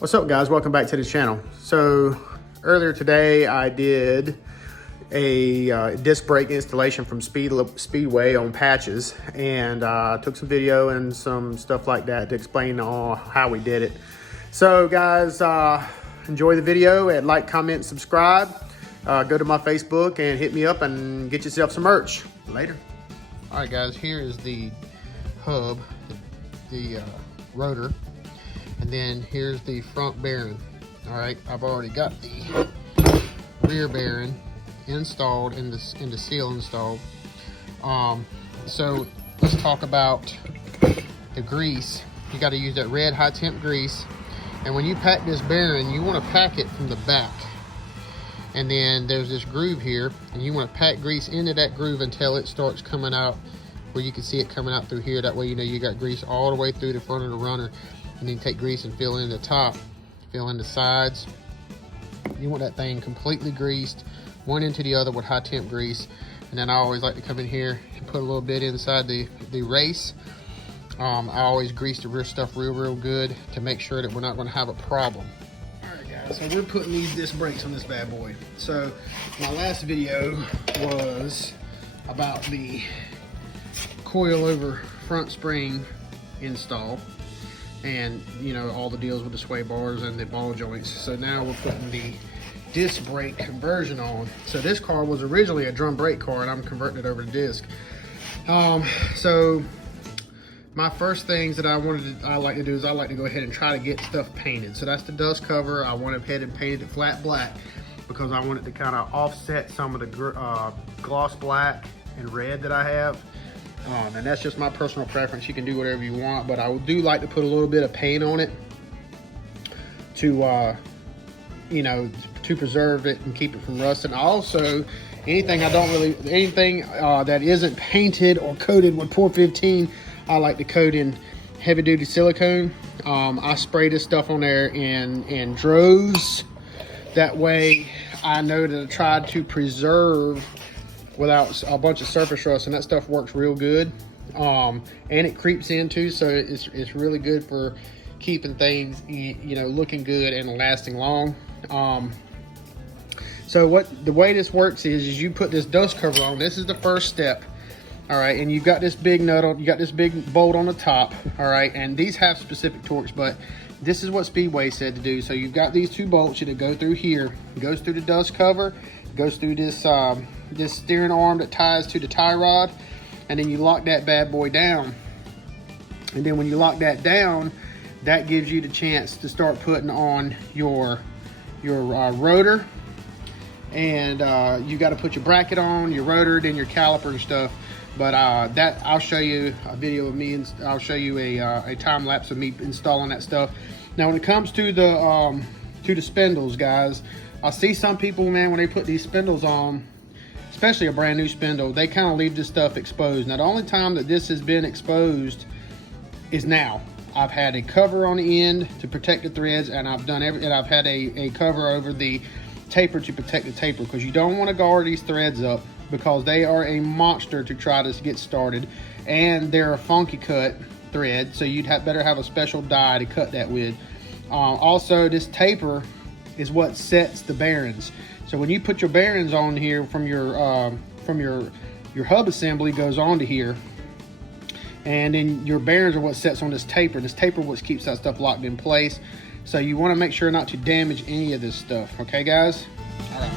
What's up, guys? Welcome back to the channel. So earlier today I did a disc brake installation from Speedway on patches, and took some video and some stuff like that to explain how we did it. So guys, enjoy the video and like, comment, subscribe. Go to my Facebook and hit me up and get yourself some merch. Later. All right, guys, here is the hub, the rotor. And then here's the front bearing. All right, I've already got the rear bearing installed and the seal installed. So let's talk about the grease. You got to use that red high temp grease. And when you pack this bearing, you want to pack it from the back. And then there's this groove here, and you want to pack grease into that groove until it starts coming out, where you can see it coming out through here. That way you know you got grease all the way through the front of the runner. And then take grease and fill in the top, fill in the sides. You want that thing completely greased, one into the other with high temp grease. And then I always like to come in here and put a little bit inside the race. I always grease the rear stuff real good to make sure that we're not gonna have a problem. All right, guys, so we're putting these disc brakes on this bad boy. So my last video was about the coil over front spring install, and you know, all the deals with the sway bars and the ball joints. So now we're putting the disc brake conversion on. So this car was originally a drum brake car, and I'm converting it over to disc. So my first things that I like to do is I like to go ahead and try to get stuff painted. So that's the dust cover. I went ahead and painted it flat black because I wanted to kind of offset some of the gloss black and red that I have. And that's just my personal preference. You can do whatever you want, but I do like to put a little bit of paint on it to you know, to preserve it and keep it from rusting. Also, anything that isn't painted or coated with 415, I like to coat in heavy duty silicone. I spray this stuff on there in droves. That way I know that I tried to preserve without a bunch of surface rust, and that stuff works real good. And it creeps in too, so it's really good for keeping things, you know, looking good and lasting long. So the way this works is you put this dust cover on. This is the first step. All right, and you've got this big nut on, you got this big bolt on the top. All right, and these have specific torques, but this is what Speedway said to do. So you've got these two bolts that go through here. It goes through the dust cover, goes through this this steering arm that ties to the tie rod, and then you lock that bad boy down. And then when you lock that down, that gives you the chance to start putting on your rotor, and you got to put your bracket on, your rotor, then your caliper and stuff. But that I'll show you a video of me, and I'll show you a time lapse of me installing that stuff. Now when it comes to the spindles, guys, I see some people, man, when they put these spindles on, especially a brand new spindle, they kind of leave this stuff exposed. Now the only time that this has been exposed is now. I've had a cover on the end to protect the threads, and I've had a cover over the taper to protect the taper, because you don't want to guard these threads up, because they are a monster to try to get started, and they're a funky cut thread, so you'd better have a special die to cut that with. Also, this taper is what sets the bearings. So when you put your bearings on here from your hub assembly goes onto here, and then your bearings are what sets on this taper. This taper what keeps that stuff locked in place. So you want to make sure not to damage any of this stuff. Okay, guys? All right.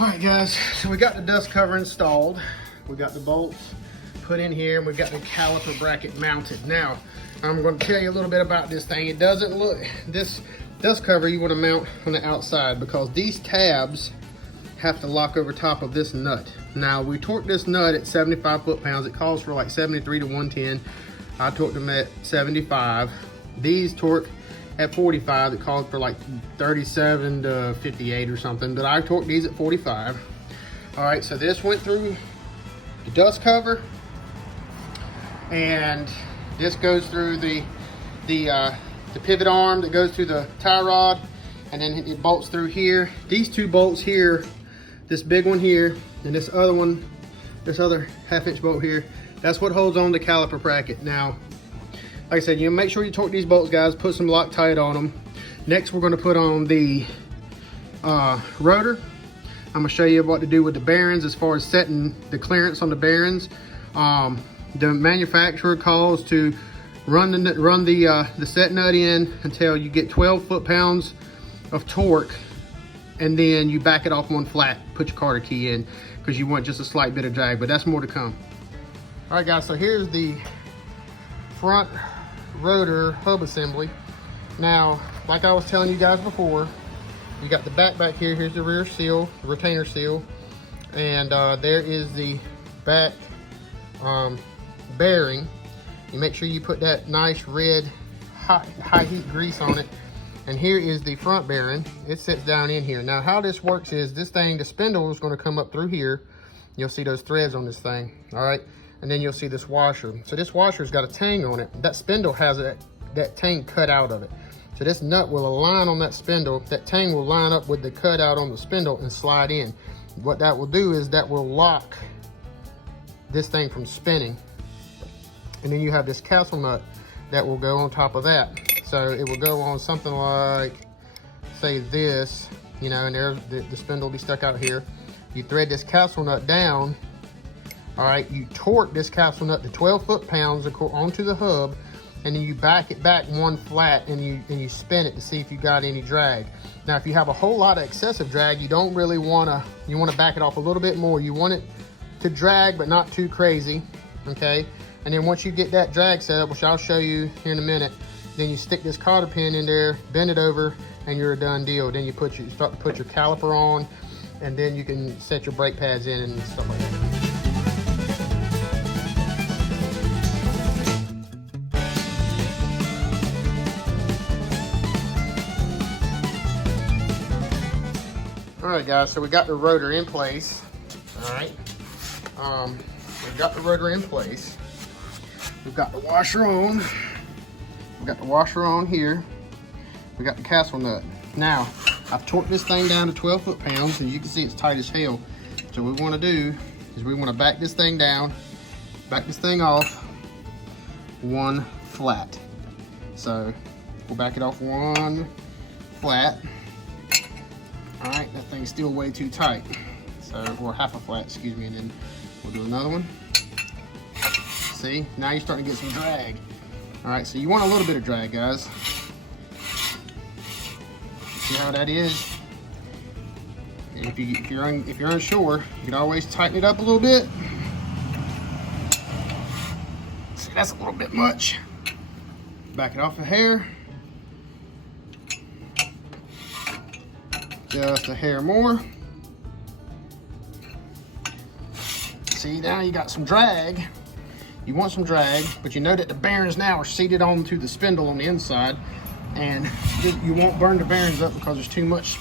All right, guys, so we got the dust cover installed. We got the bolts put in here, and we've got the caliper bracket mounted. Now, I'm going to tell you a little bit about this thing. It doesn't look, this dust cover you want to mount on the outside, because these tabs have to lock over top of this nut. Now we torqued this nut at 75 foot-pounds. It calls for like 73 to 110. I torqued them at 75. These torque at 45. It called for like 37 to 58 or something, but I torqued these at 45. All right, so this went through the dust cover, and this goes through the pivot arm that goes through the tie rod, and then it bolts through here. These two bolts here, this big one here, and this other one, this other 1/2-inch bolt here, that's what holds on the caliper bracket. Now, like I said, you make sure you torque these bolts, guys. Put some Loctite on them. Next, we're going to put on the rotor. I'm going to show you what to do with the bearings as far as setting the clearance on the bearings. The manufacturer calls to run the set nut in until you get 12 foot-pounds of torque, and then you back it off one flat. Put your Carter key in because you want just a slight bit of drag, but that's more to come. All right, guys, so here's the front rotor hub assembly. Now, like I was telling you guys before, you got the back here. Here's the rear seal, the retainer seal, and there is the back bearing. You make sure you put that nice red high heat grease on it. And here is the front bearing. It sits down in here. Now, how this works is this thing, the spindle is going to come up through here. You'll see those threads on this thing, all right? And then you'll see this washer. So this washer's got a tang on it. That spindle has that tang cut out of it. So this nut will align on that spindle. That tang will line up with the cutout on the spindle and slide in. What that will do is that will lock this thing from spinning. And then you have this castle nut that will go on top of that. So it will go on something like, say this, you know, and there the spindle will be stuck out here. You thread this castle nut down. All right, you torque this castle nut to 12 foot-pounds onto the hub, and then you back it back one flat, and you spin it to see if you got any drag. Now, if you have a whole lot of excessive drag, you don't really wanna, you wanna back it off a little bit more. You want it to drag, but not too crazy, okay? And then once you get that drag set up, which I'll show you here in a minute, then you stick this cotter pin in there, bend it over, and you're a done deal. Then you start to put your caliper on, and then you can set your brake pads in and stuff like that. All right, guys, so we got the rotor in place. All right, we've got the rotor in place. We've got the washer on. We got the washer on here. We got the castle nut. Now, I've torqued this thing down to 12 foot-pounds, and you can see it's tight as hell. So what we want to do is we want to back this thing down, back this thing off one flat. So we'll back it off one flat. All right, that thing's still way too tight. So, or half a flat, excuse me, and then we'll do another one. See, now you're starting to get some drag. All right, so you want a little bit of drag, guys. See how that is? And if you're unsure, you can always tighten it up a little bit. See, that's a little bit much. Back it off a hair. Just a hair more. See, now you got some drag. You want some drag, but you know that the bearings now are seated onto the spindle on the inside, and you won't burn the bearings up because there's too much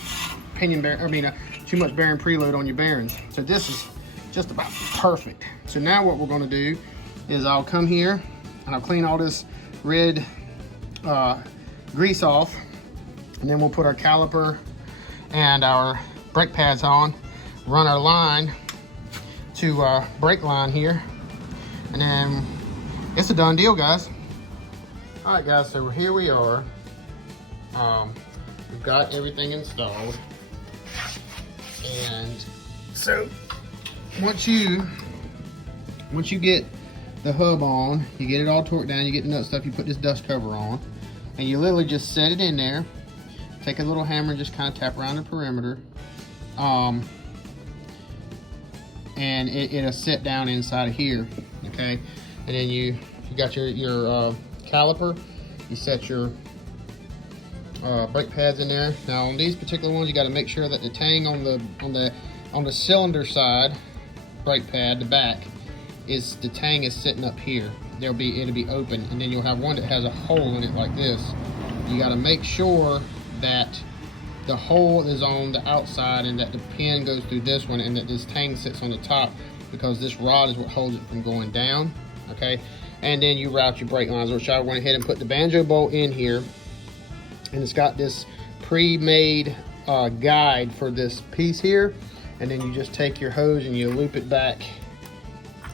too much bearing preload on your bearings. So this is just about perfect. So now what we're going to do is I'll come here and I'll clean all this red grease off, and then we'll put our caliper and our brake pads on, run our line to brake line here, and then it's a done deal, guys. All right, guys, so here we are. We've got everything installed, and so once you get the hub on, you get it all torqued down, you get the nut stuff, you put this dust cover on, and you literally just set it in there. Take a little hammer and just kind of tap around the perimeter, and it'll sit down inside of here, okay? And then you got your caliper, you set your brake pads in there. Now on these particular ones, you got to make sure that the tang on the cylinder side brake pad, the back, is the tang is sitting up here. It'll be open, and then you'll have one that has a hole in it like this. You got to make sure that the hole is on the outside and that the pin goes through this one and that this tang sits on the top, because this rod is what holds it from going down, okay? And then you route your brake lines, which I went ahead and put the banjo bolt in here, and it's got this pre-made guide for this piece here, and then you just take your hose and you loop it back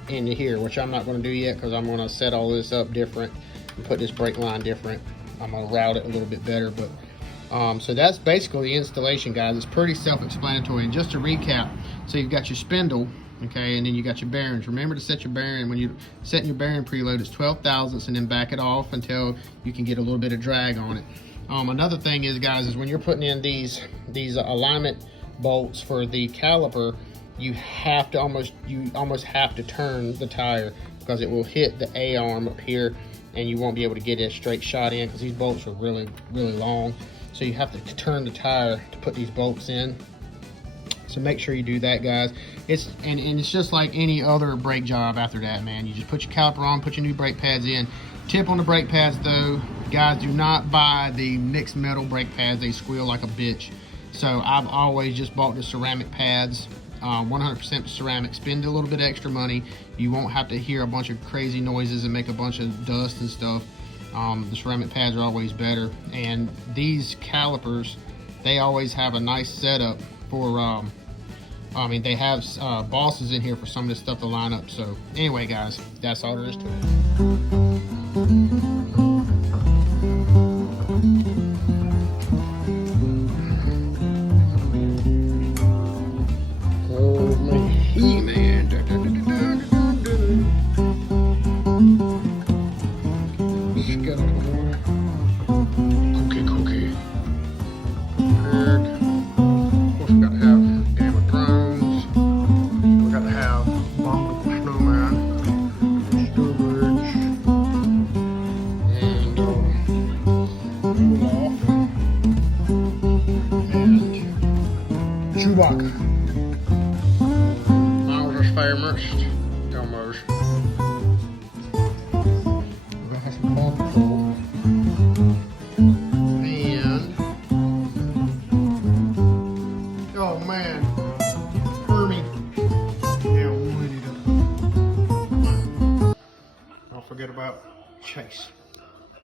into here, which I'm not going to do yet because I'm going to set all this up different and put this brake line different. I'm going to route it a little bit better, but so that's basically the installation, guys. It's pretty self-explanatory. And just to recap, so you've got your spindle, okay, and then you got your bearings. Remember to set your bearing. When you're setting your bearing preload, it's 12 thousandths, and then back it off until you can get a little bit of drag on it. Another thing is, guys, is when you're putting in these alignment bolts for the caliper, you almost have to turn the tire, because it will hit the A arm up here and you won't be able to get it straight shot in, because these bolts are really long. So you have to turn the tire to put these bolts in. So make sure you do that, guys. It's just like any other brake job after that, man. You just put your caliper on, put your new brake pads in. Tip on the brake pads though, guys, do not buy the mixed metal brake pads. They squeal like a bitch. So I've always just bought the ceramic pads, 100% ceramic. Spend a little bit extra money. You won't have to hear a bunch of crazy noises and make a bunch of dust and stuff. The ceramic pads are always better. And these calipers, they always have a nice setup for, I mean, they have bosses in here for some of this stuff to line up. So anyway, guys, that's all there is to it. Miles' famous, almost. We're gonna have some paw patrol. And oh man, Hermie. Yeah, we need to. Don't forget about Chase.